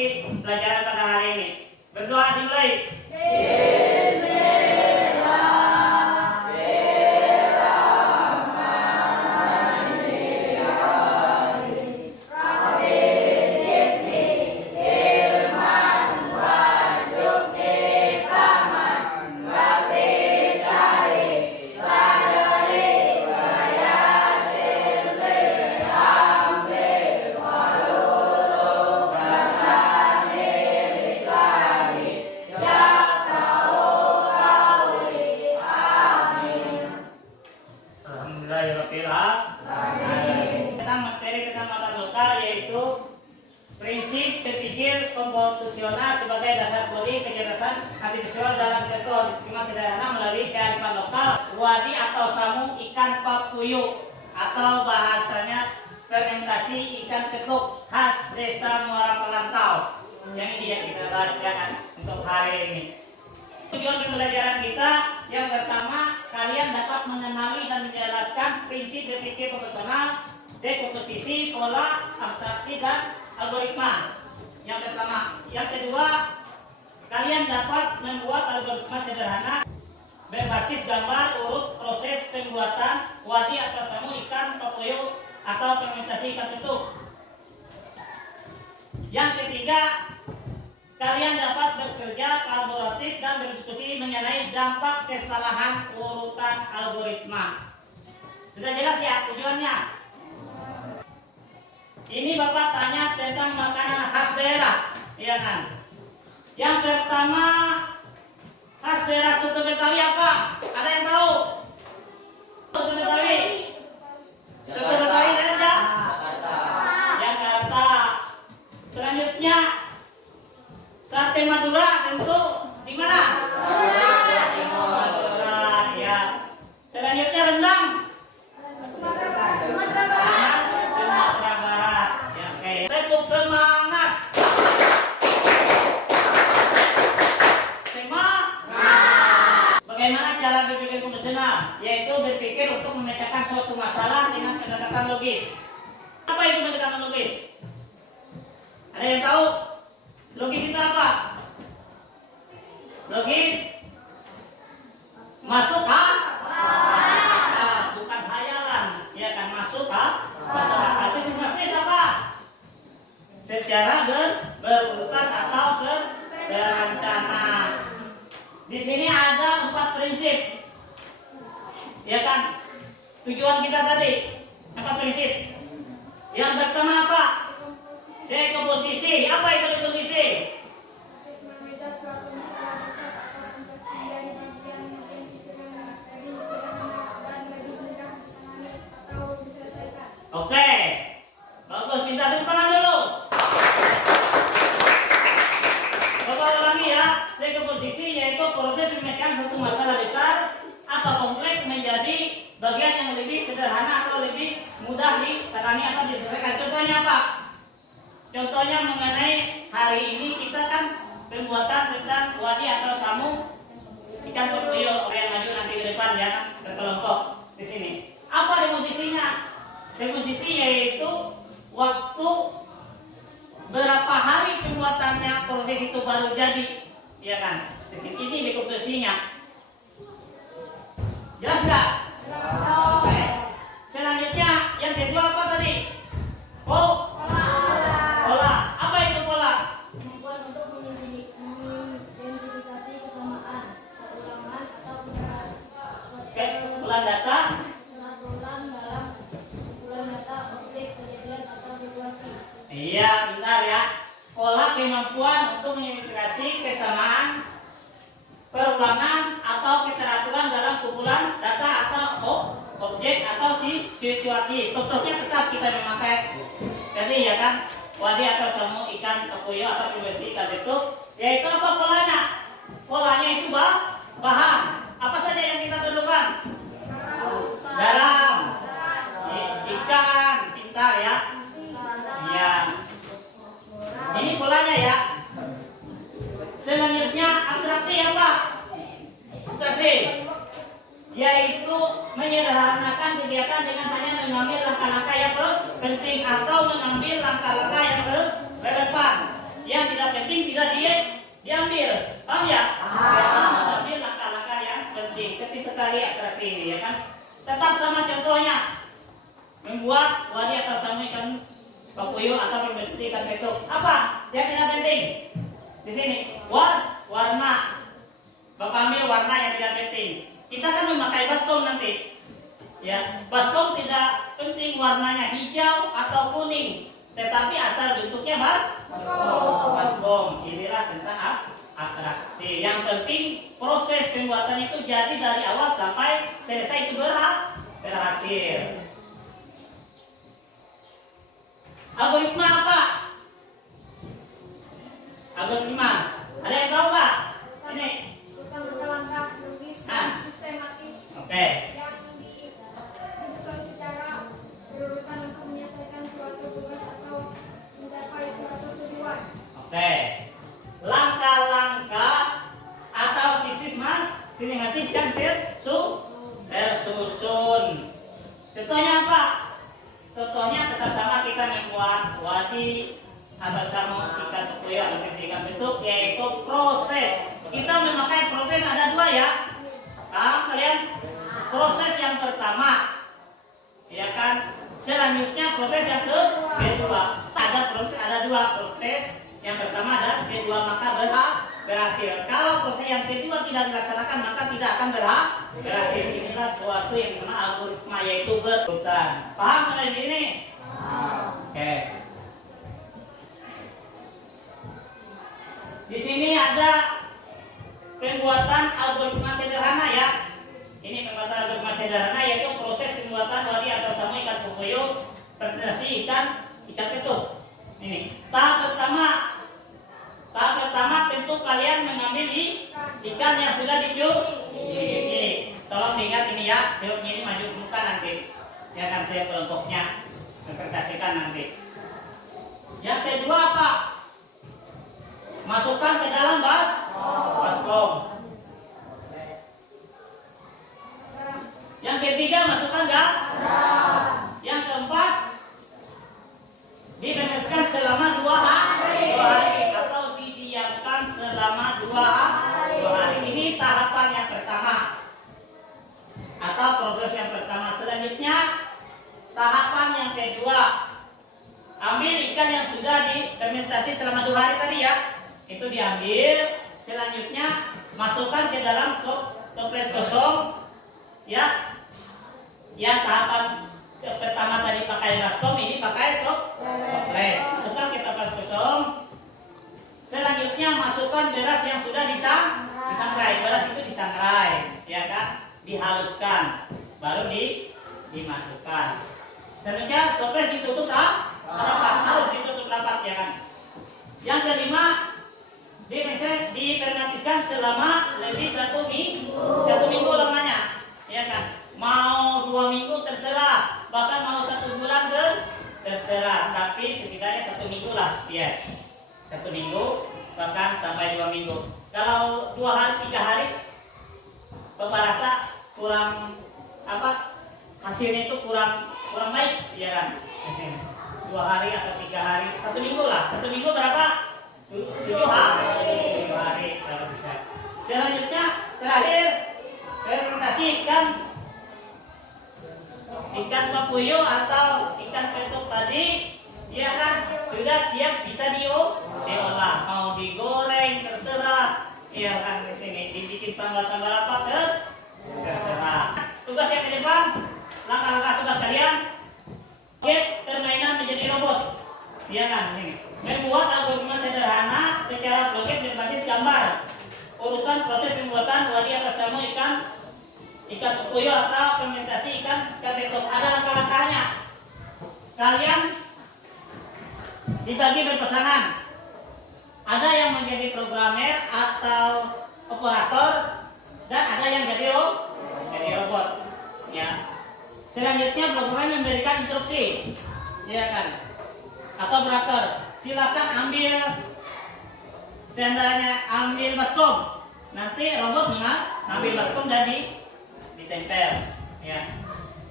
mengikuti pelajaran pada hari ini. Berdoa dimulai. Tentang materi kecamatan lokal yaitu prinsip berpikir komposisional sebagai dasar teori kecerdasan artifisial dalam contoh diterima sederhana melalui kearifan lokal wadi atau samu ikan papuyu atau bahasanya fermentasi ikan ketuk khas desa Muara Palantau. Yang ini yang kita bahas untuk hari ini. Tujuan pembelajaran kita yang pertama, kalian dapat mengenali dan menjelaskan prinsip berpikir proporsional, dekomposisi, pola, abstraksi, dan algoritma. Yang pertama. Yang kedua, kalian dapat membuat algoritma sederhana berbasis gambar urut proses pembuatan wadi atau samu ikan papuyu atau fermentasi ikan ketuk. Yang ketiga, kalian dapat bekerja kolaboratif dan berdiskusi mengenai dampak kesalahan urutan algoritma. Sudah jelas ya tujuannya? Ini Bapak tanya tentang makanan khas daerah, iya kan? Yang pertama, khas daerah soto Betawi apa? Ada yang tahu? Soto Betawi? Soto Betawi ada enggak? Jakarta. Selanjutnya, sate Madura tentu di mana? Madura, ya. Selanjutnya rendang. Sumatera Barat. Ya, oke. Tepuk semangat. Semangat. Bagaimana cara berpikir konvensional? Yaitu berpikir untuk memecahkan suatu masalah dengan pendekatan logis. Apa itu pendekatan logis? Ada yang tahu? Logis itu apa? Logis masuk akal, bukan hayalan, ya kan? Masuk akal. Sistematis apa? Secara berurutan atau berencana. Di sini ada 4 prinsip, ya kan? Tujuan kita tadi 4 prinsip. Yang pertama apa? Dekomposisi. Apa itu dekomposisi? Oke, bagus. Minta tepuk tangan dulu. Bapak ulangi ya. Dekomposisi yaitu proses memecahkan satu masalah besar atau kompleks menjadi bagian yang lebih sederhana atau lebih mudah ditangani atau diselesaikan. Contohnya apa? Contohnya mengenai hari ini kita kan pembuatan tentang wadi atau samu ikan papuyu. Yang maju nanti ke depan ya, berkelompok di sini. Apa dekomposisinya? Dekomposisi yaitu waktu berapa hari pembuatannya proses itu baru jadi, ya kan? Di sini ini dekomposisinya. Jelas nggak? Oke. Selanjutnya yang kedua apa tadi? Pola. Apa itu pola? Kemampuan untuk mengidentifikasi kesamaan, keulangan atau kesalahan. Pola data. Pengaturan dalam kumpulan data, objek, kejadian atau situasi. Iya, benar ya. Pola kemampuan untuk mengidentifikasi kesamaan, perulangan atau keteraturan dalam kumpulan data atau objek atau situasi. Contohnya tetap kita memakai tadi ya kan, wadi atau samu ikan papuyu atau fermentasi ikan itu, yaitu apa polanya? Polanya itu bahan. Apa saja yang kita perlukan? Garam, ikan, pintar ya. Iya. Ini polanya ya. Selanjutnya atraksi apa? Atraksi yaitu menyederhanakan kegiatan dengan hanya mengambil langkah-langkah yang penting atau mengambil langkah-langkah yang relevan yang seperti ikan petuk. Apa yang tidak penting di sini? Warna. Bapak ambil warna yang tidak penting. Kita kan memakai baskom nanti. Ya, baskom tidak penting warnanya hijau atau kuning, tetapi asal bentuknya baskom. Inilah tentang atraksi. Yang penting proses pembuatan itu jadi dari awal sampai selesai itu berhasil. Algoritma apa? Algoritma. Ada yang tahu nggak? Ini. Langkah-langkah logis dan sistematis. Oke. Yang disusun secara berurutan untuk menyelesaikan suatu tugas atau mencapai suatu tujuan. Oke. Langkah-langkah atau sistematis yang tersusun. Contohnya apa? Contohnya tetap sama kita membuat wadi atau sama ikan tukuya atau ikan bentuk, yaitu proses. Kita memakai proses ada dua ya. Paham kalian? Proses yang pertama, ya kan? Selanjutnya proses yang kedua. Ada dua proses. Yang pertama dan kedua maka berhasil. Kalau proses yang kedua tidak dilaksanakan maka tidak akan berhasil. Inilah suatu yang disebut algoritma, yaitu berurutan. Paham mulai sini? Oke. Di sini ada pembuatan algoritma sederhana ya. Ini pembuatan algoritma sederhana, yaitu proses pembuatan wadi atau sama ikan puyuh fermentasi ikan petuk. Ini tahap pertama tentu kalian mengambil ikan yang sudah dicuci. Tolong diingat ini ya, filmnya ini maju ke muka nanti. Ya kan, saya kelompoknya interpretasikan nanti. Yang kedua apa? Masukkan ke dalam baskom. Yang ketiga masukkan garam. Yang keempat dipanaskan selama 2 hari atau didiamkan selama 2 hari. Ini tahapan yang pertama atau proses yang pertama. Selanjutnya tahapan yang kedua, ambil ikan yang sudah difermentasi selama 2 hari tadi ya, itu diambil. Selanjutnya masukkan ke dalam toples kosong ya. Yang tahapan pertama tadi pakai baskom, ini pakai toples. Masukkan ke toples kosong. Selanjutnya masukkan beras yang sudah disangrai. Beras itu disangrai, ya kan? Dihaluskan, baru dimasukkan. Selanjutnya toples ditutup rapat, harus ditutup rapat, ya kan? Yang kelima, difermentasikan selama lebih 1 minggu lamanya, ya kan? Mau 2 minggu terserah, bahkan mau 1 bulan terserah, tapi setidaknya 1 minggu lah, ya. 1 minggu, bahkan sampai 2 minggu. Kalau 2 hari, 3 hari, Bapak rasa kurang hasilnya itu kurang baik, ya kan? 2 hari atau 3 hari, 1 minggu lah. 1 minggu berapa? 7 hari kalau bisa. Selanjutnya terakhir fermentasi ikan puyuh atau ikan petuk tadi, ya kan, sudah siap bisa diolah. Mau digoreng terserah, ya kan, di sini dibikin sambal-sambal apa terserah. Tugas yang ke depan, langkah-langkah tugas kalian, permainan menjadi robot, ya kan, ini membuat algoritma sederhana secara bloget berbasis gambar. Urutan proses pembuatan wadi atas sama ikan puyuh atau fermentasi ikan petuk. Ada langkah-langkahnya. Kalian dibagi berpasangan. Ada yang menjadi programmer atau operator, dan ada yang jadi robot. Ya. Selanjutnya programmer memberikan instruksi, ya kan? Atau operator, silakan ambil ambil baskom. Nanti robot mengambil baskom dan ditempel, ya.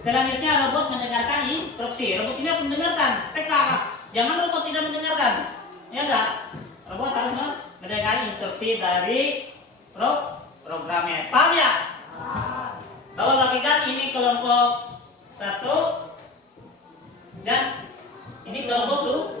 Selanjutnya robot mendengarkan instruksi. Robot ini harus mendengarkan. Jangan robot tidak mendengarkan, ya enggak? Robot harus mendengar instruksi dari programnya. Paham ya? Kalau bagikan ini kelompok 1 dan ini kelompok 2.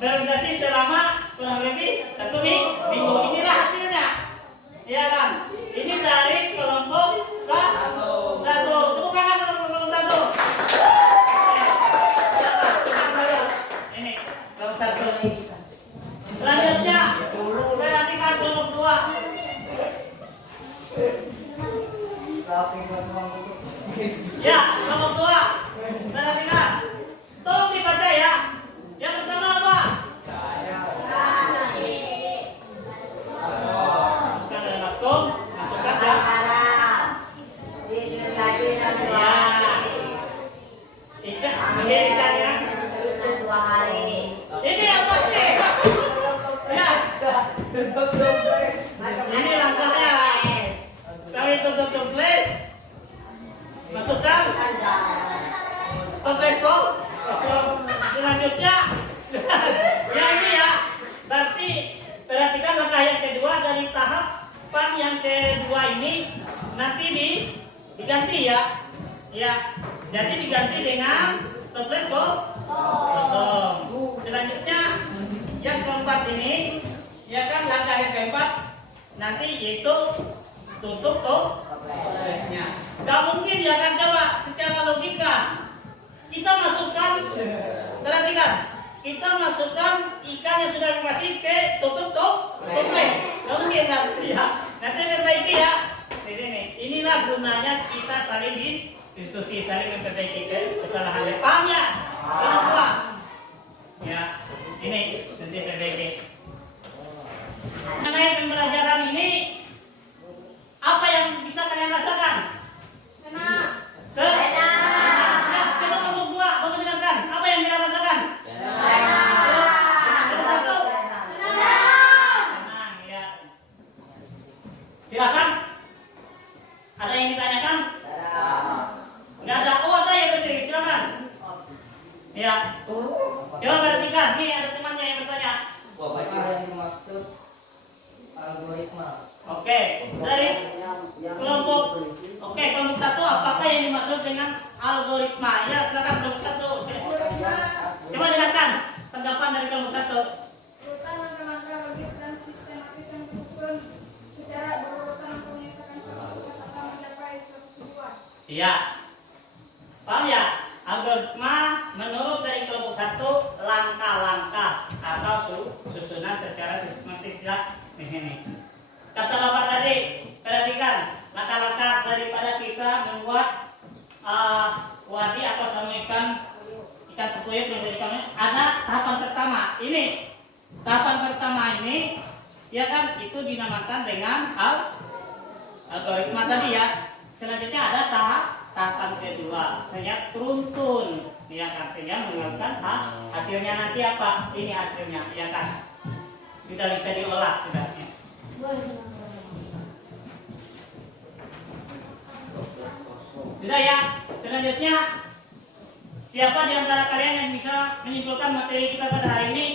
berarti selama kurang lebih 1 minggu. Inilah hasilnya, ya kan? Ini dari kelompok satu. Tepuk tangan kelompok satu. Ini kelompok satu. Selanjutnya perhatikan kelompok 2. Ya, kelompok 2. Perhatikan. Tolong dibaca ya. Yang pertama apa? Masukkan dalam atom, masukkan ya. Ya. Ikan, mendirikan ya. Ini apa sih? Ya. Ini langkahnya. Kami tutup toples. Masukkan toples kok. Selanjutnya ya ini ya, berarti perhatikan langkah yang kedua dari tahapan yang kedua ini nanti diganti ya, jadi diganti dengan toples kosong. Selanjutnya yang keempat ini ya kan, langkah yang keempat nanti yaitu tutup toplesnya. Gak mungkin ya kan, coba secara logika kita masukkan, perhatikan, kita masukkan ikan yang sudah dikasih ke tutup toples. Kamu lihat ya, nanti perbaiki ya. Di sini, inilah gunanya kita saling diskusi, saling memperbaiki kesalahan. Paham ya? Kenapa? Ya, ini nanti perbaiki. Mengenai pembelajaran ini, apa yang bisa kalian rasakan? Senang. Apa yang kita rasakan? Senang, ya. Silakan. Ada yang ditanyakan? Nggak ada. Oh, ada yang berdiri. Silakan. Ya. Coba perhatikan. Nih ada temannya yang bertanya. Apa yang dimaksud algoritma? Oke. Dari kelompok. Oke, kelompok 1. Apakah yang dimaksud dengan algoritma? Ya, silakan kelompok 1. Coba dengarkan tanggapan dari kelompok 1. Urutan langkah-langkah logis dan sistematis yang disusun secara berurutan untuk menyelesaikan suatu tugas atau mencapai suatu tujuan. Iya. Paham ya? Algoritma menurut dari kelompok 1 langkah-langkah atau susunan secara sistematis ya. Ini. Kata Bapak tadi, perhatikan langkah-langkah daripada kita membuat wadi atau sama ikan terpuyuk menjadi ikan. Ada tahapan pertama. Ini tahapan pertama ini ya kan, itu dinamakan dengan algoritma tadi ya. Selanjutnya ada tahapan kedua, saya tuntun ya kan, sehingga mengeluarkan hasilnya nanti apa? Ini hasilnya ya kan, sudah bisa diolah sudah ya. Sudah ya. Selanjutnya, siapa di antara kalian yang bisa menyimpulkan materi kita pada hari ini?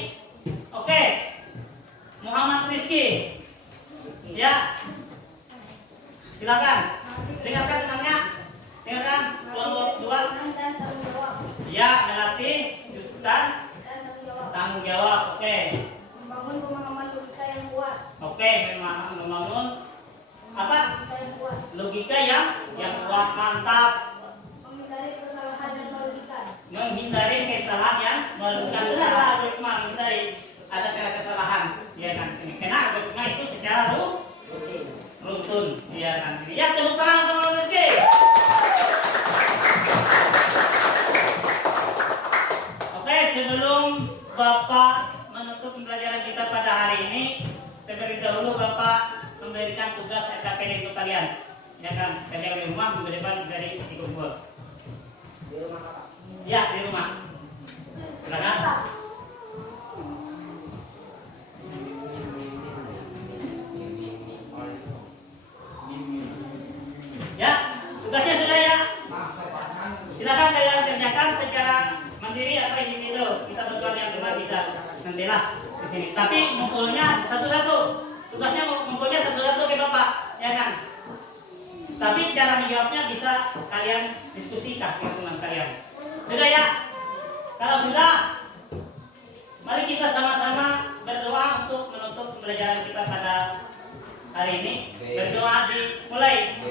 Oke. Muhammad Rizky. Ya. Silakan. Dengarkan temannya. Dengarkan kelompok 2. Ya, melatih dan tanggung jawab. Oke. Membangun pemahaman logika yang kuat. Oke, membangun apa? Logika yang kuat, mantap. Menghindari kesalahan yang merugikan. Menghindari kesalahan yang merugikan. Kenapa algoritma menghindari ada kesalahan? Ya kan, karena algoritma itu secara rutin. Ya kan. Ya, tepuk tangan teman-teman Rizky. Oke, sebelum Bapak menutup pembelajaran kita pada hari ini, terlebih dahulu Bapak memberikan tugas SKPD untuk kalian. Ya kan, kalian di rumah memberikan dari ikut gua. Di rumah kakak. Ya, di rumah. Silakan. Ya, tugasnya sudah ya. Silakan kalian kerjakan secara mandiri atau individu. Kita tentukan yang benar bisa nantilah di sini. Tapi ngumpulnya satu-satu. Tugasnya ngumpulnya satu-satu ke Bapak, ya kan? Tapi cara menjawabnya bisa kalian diskusikan dengan teman kalian. Sudah ya? Kalau sudah, Mari kita sama-sama berdoa untuk menutup pembelajaran kita pada hari ini. Berdoa dimulai.